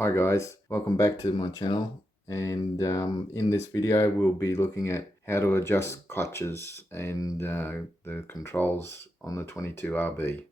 Hi guys, welcome back to my channel, and in this video we'll be looking at how to adjust clutches and the controls on the 22RB.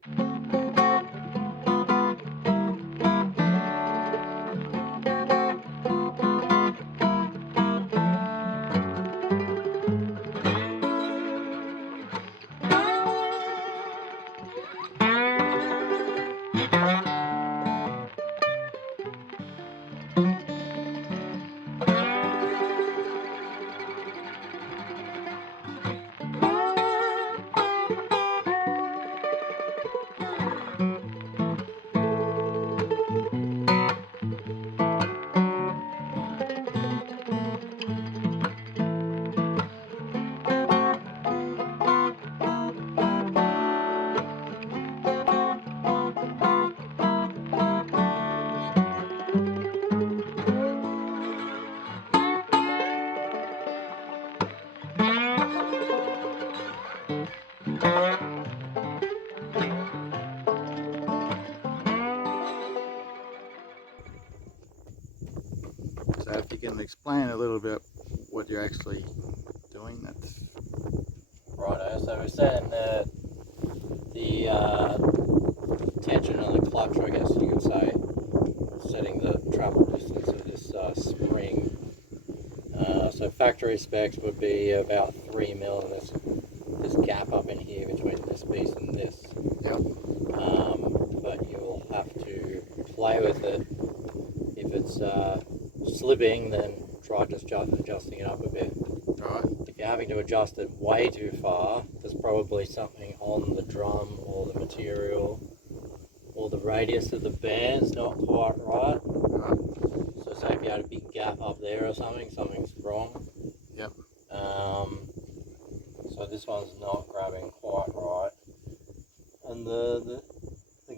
So if you can explain a little bit what you're actually doing, that's... Righto, so we're setting the tension on the clutch, I guess you could say, setting the travel distance of this spring. So factory specs would be about 3 mil, and this gap up in here between this piece and this. Yep. But you'll have to play with it. If it's slipping, then try just adjusting it up a bit. Right. If you're having to adjust it way too far, there's probably something on the drum or the material or the radius of the band's not quite right. Right. So say if you had a big gap up there or something, something's wrong. Yep. So this one's not grabbing quite right. And the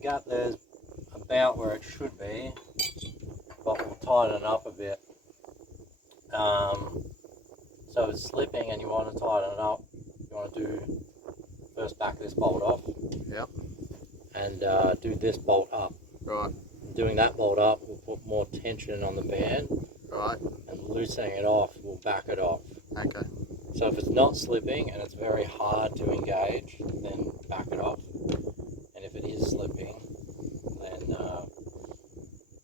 gap there's about where it should be, but we'll tighten up a bit. So it's slipping and you want to tighten it up. You want to do first back this bolt off. Yep. And do this bolt up. Right. Doing that bolt up will put more tension on the band. Right. And loosening it off will back it off. Okay. So if it's not slipping and it's very hard to engage, then back it off. And if it is slipping, then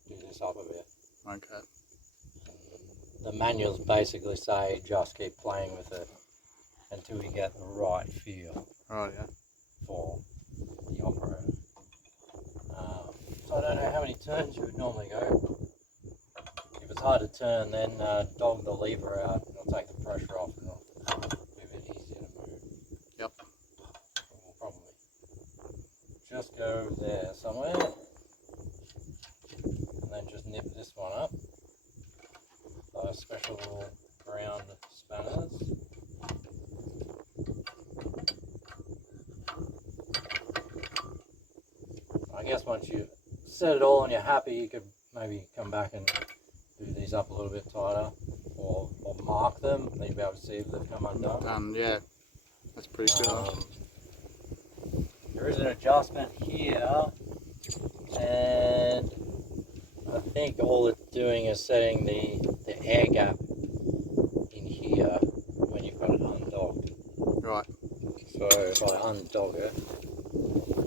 do this up a bit. Okay. The manuals basically say just keep playing with it until you get the right feel Right, yeah. for the operator. So I don't know how many turns you would normally go. If it's hard to turn, then dog the lever out. It'll take the pressure off and it'll be a bit easier to move. Yep. We'll probably just go there somewhere and then just nip this one up. Those special little ground spanners. I guess once you set it all and you're happy, you could maybe come back and do these up a little bit tighter, or mark them, then you'll be able to see if they've come undone. Yeah, that's pretty cool. There is an adjustment here, and I think all it's doing is setting the air gap in here when you've got it undogged. Right. So if I undog it,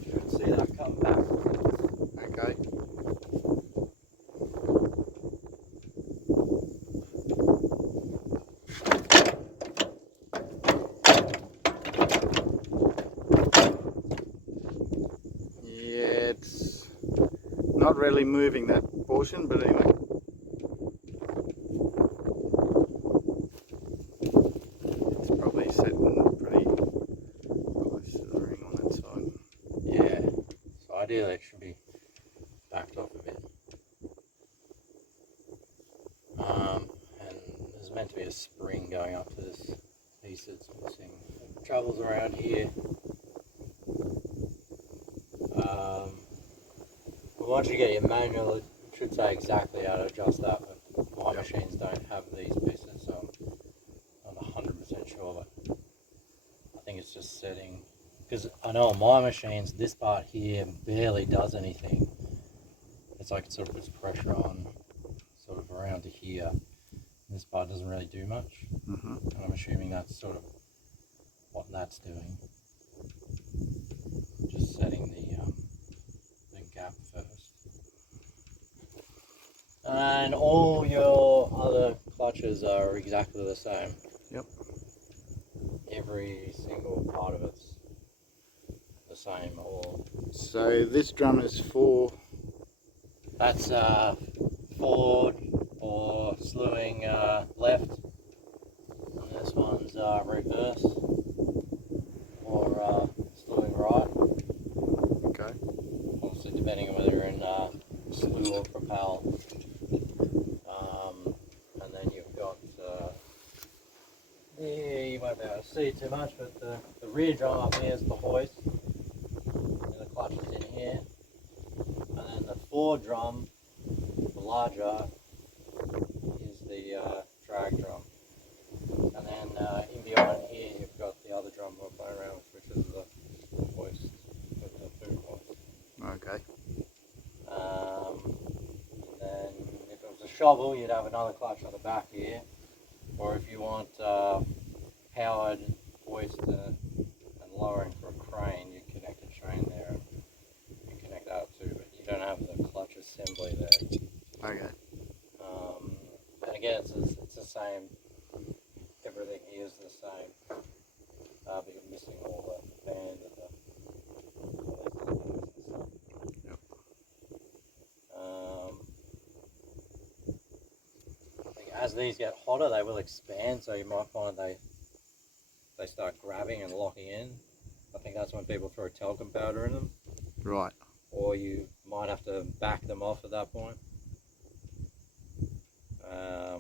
you should see that come back. Okay. Yeah, it's not really moving that portion, but anyway. It's probably sitting pretty close to the ring on that side. Yeah, so ideally it should be backed off a bit. And there's meant to be a spring going up to this piece that's missing. It travels around here. But once you get your manual, it should say exactly how to adjust that, but my machines don't have these pieces, so I'm not 100% sure, but I think it's just setting, because I know on my machines, this part here barely does anything. It's like it sort of puts pressure on to here. This part doesn't really do much. Mm-hmm. And I'm assuming that's sort of what that's doing. Just setting the gap first. And all your other clutches are exactly the same. Yep. Every single part of it's the same. Or So this drum is for... that's forward or slewing left, and this one's reverse or slewing right. Okay. Obviously, depending on whether you're in slew or propel. And then you've got you won't be able to see too much, but the rear drum up here is the hoist, and the clutch is in here. And then the forward drum, the larger, is the drag drum. And then in behind here you've got the other drum we're playing around with, which is the hoist, with the boot hoist. Okay. And then if it was a shovel, you'd have another clutch on the back here. Or if you want powered hoist and lowering for a crane, you connect a chain there and you connect that too, but you don't have the clutch assembly there. Okay. And again, it's the same, everything here is the same, but you're missing all the band and the stuff. Yep. I think as these get hotter, they will expand, so you might find they start grabbing and locking in. I think that's when people throw talcum powder in them. Right. Or you might have to back them off at that point.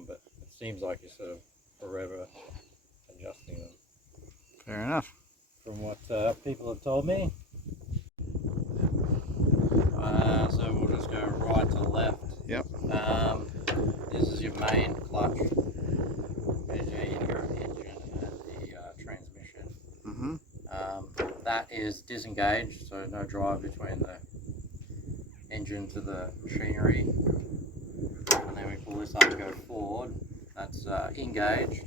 But it seems like you're sort of forever adjusting them. Fair enough. From what people have told me. So we'll just go right to left. Yep. This is your main clutch. There's your engine and the transmission. Mm-hmm. That is disengaged, so no drive between the engine to the machinery. And then we pull this up to go forward. That's engaged.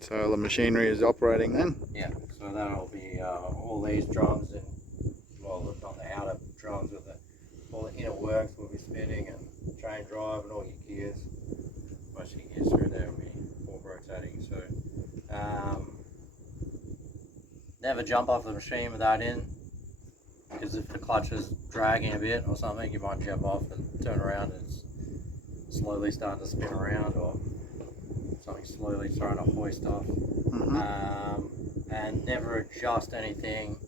So the machinery is operating then? Yeah, so that'll be all these drums and, well, not the outer drums, but all the inner works will be spinning and chain drive and all your gears. Most of your gears through there will be all rotating. So never jump off the machine with that in, because if the clutch is dragging a bit or something, you might jump off and turn around and it's slowly starting to spin around, or something slowly trying to hoist off. Mm-hmm. And never adjust anything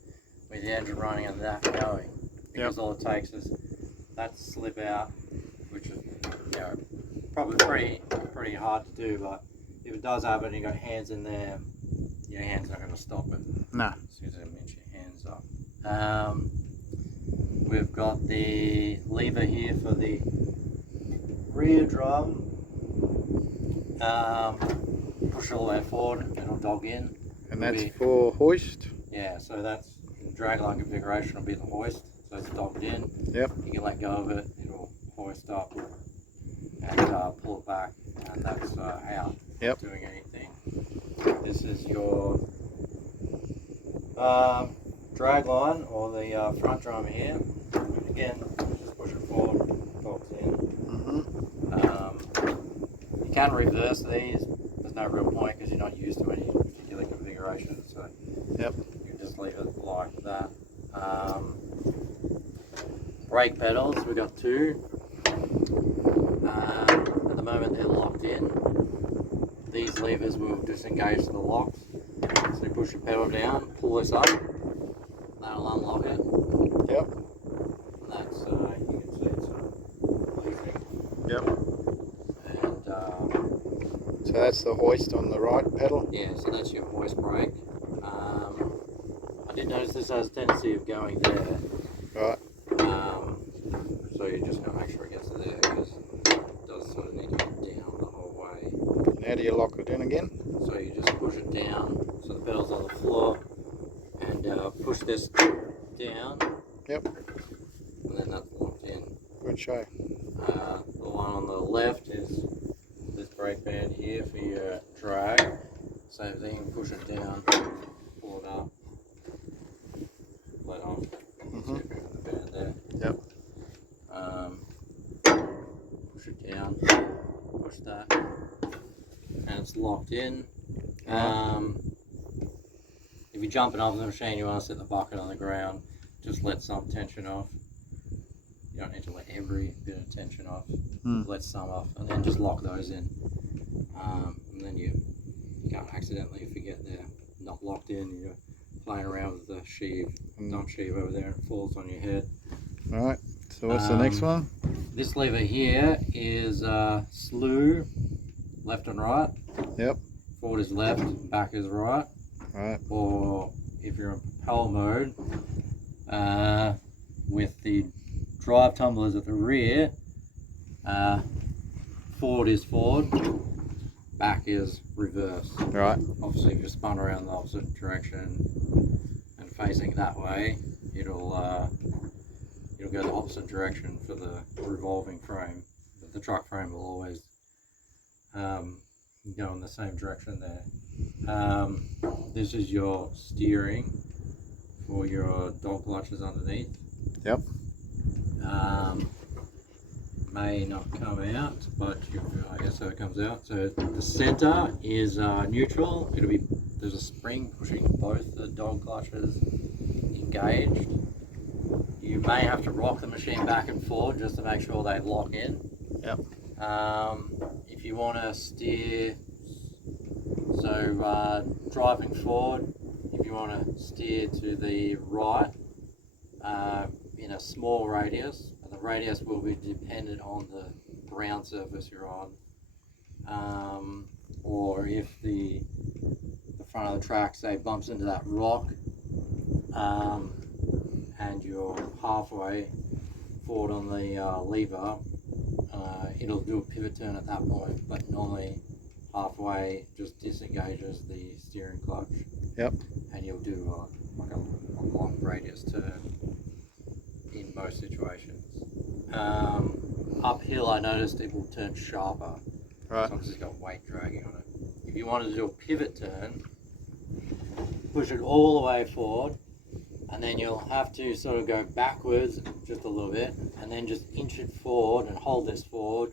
with the engine running and that going, because all it takes is that slip out, which is, you know, probably pretty hard to do, but if it does happen and you got hands in there, your hand's not going to stop it. No. As soon as it mince your hands up. We've got the lever here for the rear drum. Push it all the way forward, it'll dog in. And that's for hoist? Yeah, so that's in dragline configuration will be the hoist, so it's dogged in. Yep. You can let go of it, it'll hoist up and pull it back, and that's out. Yep. Doing anything. This is your dragline, or the front drum here. Again, just push it forward, dogs in. Mm-hmm. You can reverse these. There's no real point because you're not used to any particular configuration, so yep. you can just leave it like that. Brake pedals, we've got two. At the moment they're locked in. These levers will disengage the locks. So you push your pedal down, pull this up, that'll unlock it. Yep. And that's, you can see it's leaving. Yep. And so that's the hoist on the right pedal? yeah, so that's your hoist brake. I did notice this has a tendency of going there. Right. So you just got to make sure it gets there, because it does sort of need to get down the whole way. And how do you lock it in again? So you just push it down, so the pedal's on the floor, and push this down. Yep. And then that's locked in. Good show. The one on the left is brake band here for your drag. Same thing, push it down, pull it up, let off. Mhm. The band there. Yep. Push it down, push that, and it's locked in. If you're jumping off the machine, you want to set the bucket on the ground, just let some tension off. You don't need to let every bit of tension off, let some off, and then just lock those in. And then you can't accidentally forget they're not locked in. You're playing around with the sheave, dump sheave over there, and it falls on your head. Alright, so what's the next one? This lever here is slew, left and right. Yep. Forward is left, back is right. Right. Or if you're in propel mode, with the drive tumblers at the rear, forward is forward, back is reverse. Right. Obviously, if you're spun around the opposite direction and facing that way, it'll go the opposite direction for the revolving frame. But the truck frame will always go in the same direction there. This is your steering for your dog clutches underneath. Yep. May not come out, but I guess so it comes out. So the center is neutral. There's a spring pushing both the dog clutches engaged. You may have to rock the machine back and forward just to make sure they lock in. Yep. If you want to steer, driving forward, if you want to steer to the right in a small radius, and the radius will be dependent on the ground surface you're on, or if the front of the track, say, bumps into that rock, and you're halfway forward on the lever, it'll do a pivot turn at that point, but normally halfway just disengages the steering clutch. Yep. And you'll do like a long radius turn in most situations. Uphill, I noticed it will turn sharper. Right. Because it's got weight dragging on it. If you wanted to do a pivot turn, push it all the way forward, and then you'll have to sort of go backwards just a little bit, and then just inch it forward and hold this forward,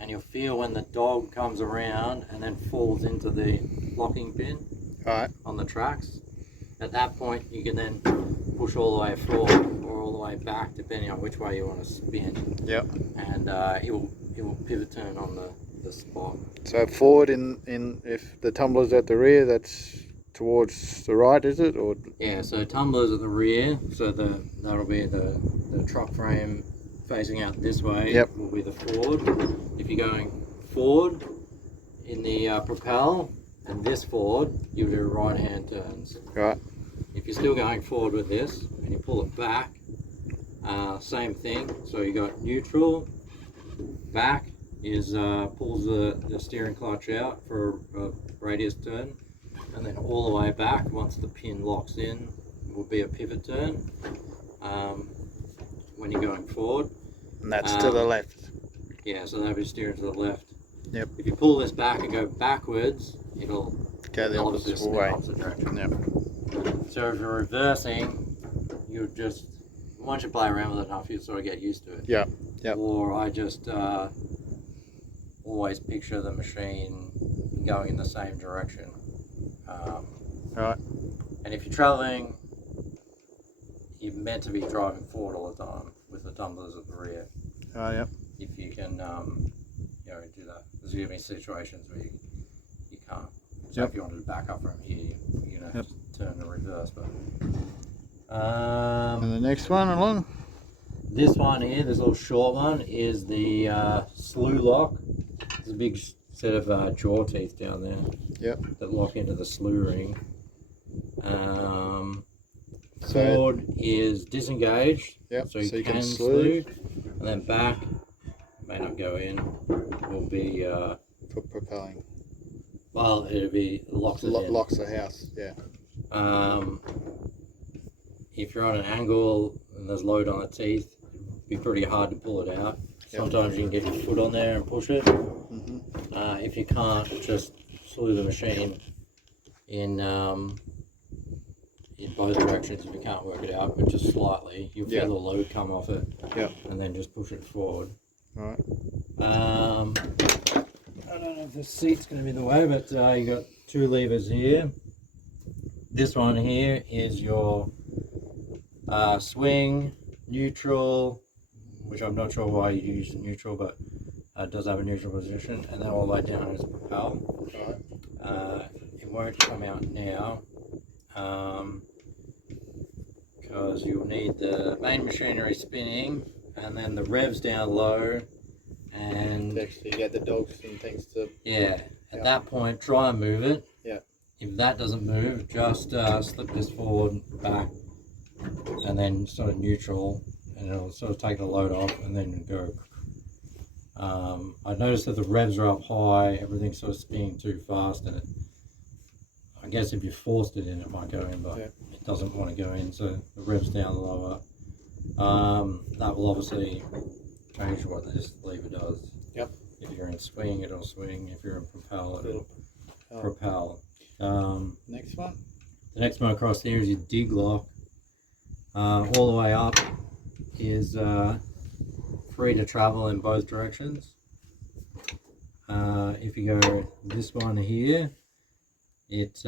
and you'll feel when the dog comes around and then falls into the locking pin on the tracks. At that point, you can then push all the way forward or all the way back, depending on which way you want to spin. Yep. And it will pivot turn on the spot. So forward in if the tumbler's at the rear, that's towards the right, is it? Or yeah, so tumblers at the rear, so that'll be the truck frame facing out this way. Yep. Will be the forward. If you're going forward in the propel and this forward, you do right hand turns. right. If you're still going forward with this and you pull it back, same thing. So you got neutral, back is pulls the steering clutch out for a radius turn, and then all the way back once the pin locks in will be a pivot turn when you're going forward. And that's to the left. Yeah, so that'll be steering to the left. Yep. If you pull this back and go backwards, it'll Go the opposite way. Direction. Yep. So if you're reversing, you just, once you play around with it enough, you sort of get used to it. Yeah. Yep. Or I just always picture the machine going in the same direction. Right. And if you're traveling, you're meant to be driving forward all the time with the tumblers at the rear. Oh, yep. If you can, do that. There's going to be situations where you can't. So if you wanted to back up from here, you're going to have to turn the reverse. But and the next one along? this one here, this little short one, is the slew lock. There's a big set of jaw teeth down there. Yep. That lock into the slew ring. Forward is disengaged. Yep. So you can slew. And then back, may not go in, will be for propelling. Well, it'll be locks it in. Locks the house. Yeah. If you're on an angle and there's load on the teeth, it'd be pretty hard to pull it out. Sometimes you can get your foot on there and push it. If you can't, just slew the machine in both directions if you can't work it out, but just slightly. You'll feel the load come off it, and then just push it forward. Right. I don't know if the seat's going to be in the way, but you got two levers here. This one here is your swing, neutral, which I'm not sure why you use neutral, but it does have a neutral position, and then all the way down is propel. Right. It won't come out now because you'll need the main machinery spinning and then the revs down low, and You get the dogs and things to. at that point try and move it. If that doesn't move, just slip this forward, back, and then sort of neutral, and it'll sort of take the load off and then go. I noticed that the revs are up high, everything's sort of spinning too fast, and I guess if you forced it in, it might go in, but it doesn't want to go in, so the revs down lower. That will obviously change what this lever does. If you're in swing, it'll swing. If you're in propel, it'll propel. Next one. The next one across here is your dig lock. All the way up is free to travel in both directions. If you go this one here, it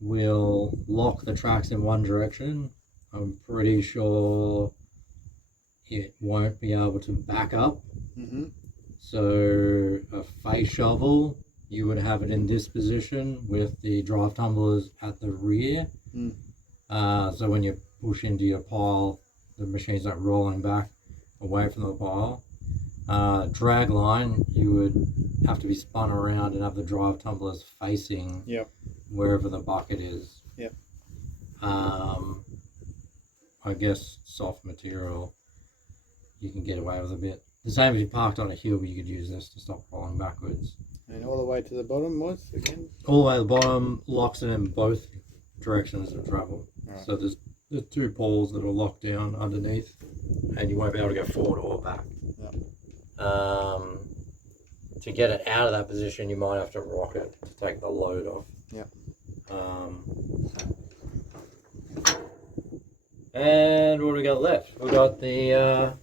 will lock the tracks in one direction. I'm pretty sure it won't be able to back up. So a face shovel, you would have it in this position with the drive tumblers at the rear. So when you push into your pile, the machine's not rolling back away from the pile. Dragline, you would have to be spun around and have the drive tumblers facing wherever the bucket is. I guess soft material, you can get away with a bit. The same if you parked on a hill, you could use this to stop rolling backwards. And all the way to the bottom was again? All the way to the bottom, locks it in both directions of travel. Right. So there's two poles that are locked down underneath, and you won't be able to go forward or back. To get it out of that position, you might have to rock it to take the load off. And what do we got left? We got the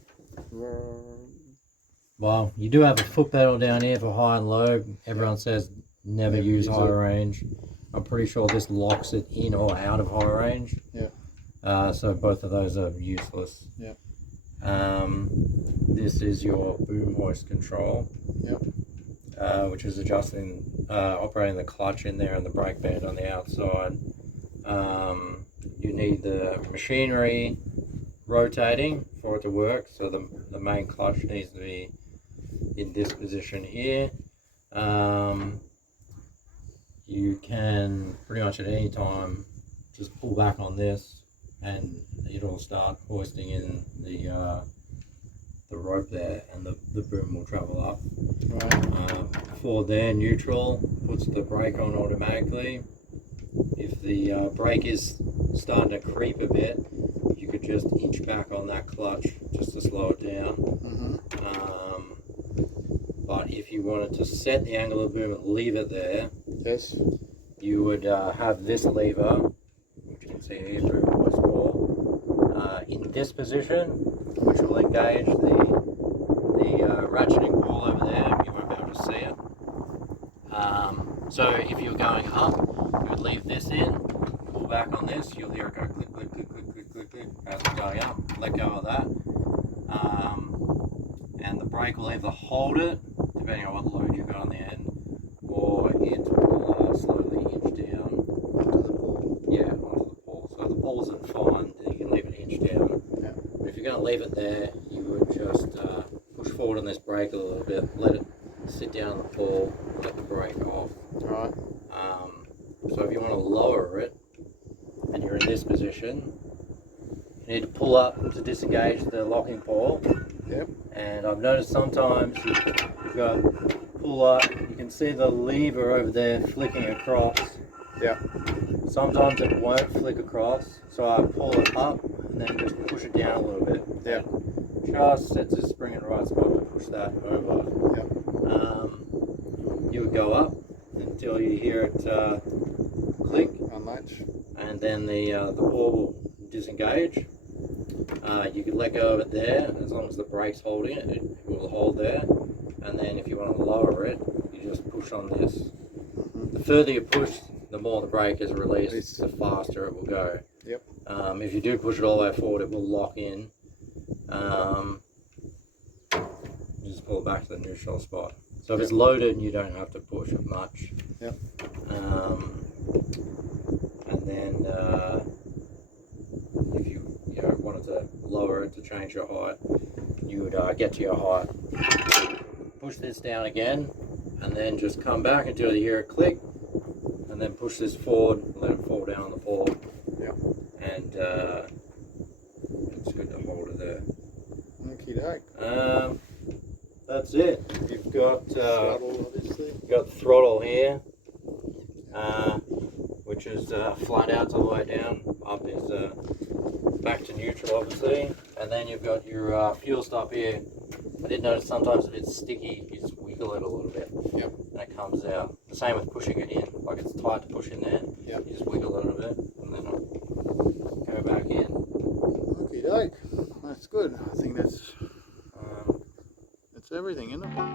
well, you do have a foot pedal down here for high and low. Everyone says never use high range. I'm pretty sure this locks it in or out of high range. So both of those are useless. This is your boom hoist control, which is adjusting, operating the clutch in there and the brake band on the outside. You need the machinery rotating for it to work, so the main clutch needs to be in this position here. You can pretty much at any time just pull back on this and it'll start hoisting in the rope there, and the boom will travel up. For there, neutral puts the brake on automatically. If the brake is starting to creep a bit, you could just inch back on that clutch just to slow it down. But if you wanted to set the angle of the boom and leave it there, you would have this lever, which you can see here through the hoist ball, in this position, which will engage the ratcheting ball over there. You won't be able to see it. So if you're going up, you would leave this in, pull back on this, you'll hear it go click, click, click, click, click, click, click as it's going up. Let go of that. And the brake will either hold it, depending on what load you've got on the end, or it will slowly inch down onto the ball. Onto the ball. So the ball isn't fine, then you can leave it inch down. But if you're going to leave it there, you would just push forward on this brake a little bit, let it sit down on the ball, let the brake off. So if you want to lower it, and you're in this position, you need to pull up to disengage the locking pawl. And I've noticed sometimes you've got to pull up, you can see the lever over there flicking across. Sometimes it won't flick across, so I pull it up and then just push it down a little bit. just sets this spring in the right spot to push that over. Yep. You would go up until you hear it click, Unlatch. and then the ball will disengage. You could let go of it there, as long as the brake's holding it, it will hold there. And then if you want to lower it, you just push on this. The further you push, the more the brake is released, the faster it will go. Yep. If you do push it all the way forward, it will lock in. You just pull it back to the neutral spot. So if it's loaded, you don't have to push it much. Yep. And then if you wanted to lower it to change your height, you would get to your height, push this down again, and then just come back until you hear it click, and then push this forward, let it fall down on the board. Yep. And it's good to hold it there. Okey-doke. That's it. You've got Throttle, obviously. you've got the throttle here, which is flat out's all the way down. Up is back to neutral, obviously. And then you've got your fuel stop here. I did notice sometimes if it's sticky, you just wiggle it a little bit. Yep. And it comes out. The same with pushing it in. Like it's tight to push in there. Yep. You just wiggle it a little bit, and then it'll go back in. Okey-doke. That's good. I think that's everything, isn't it?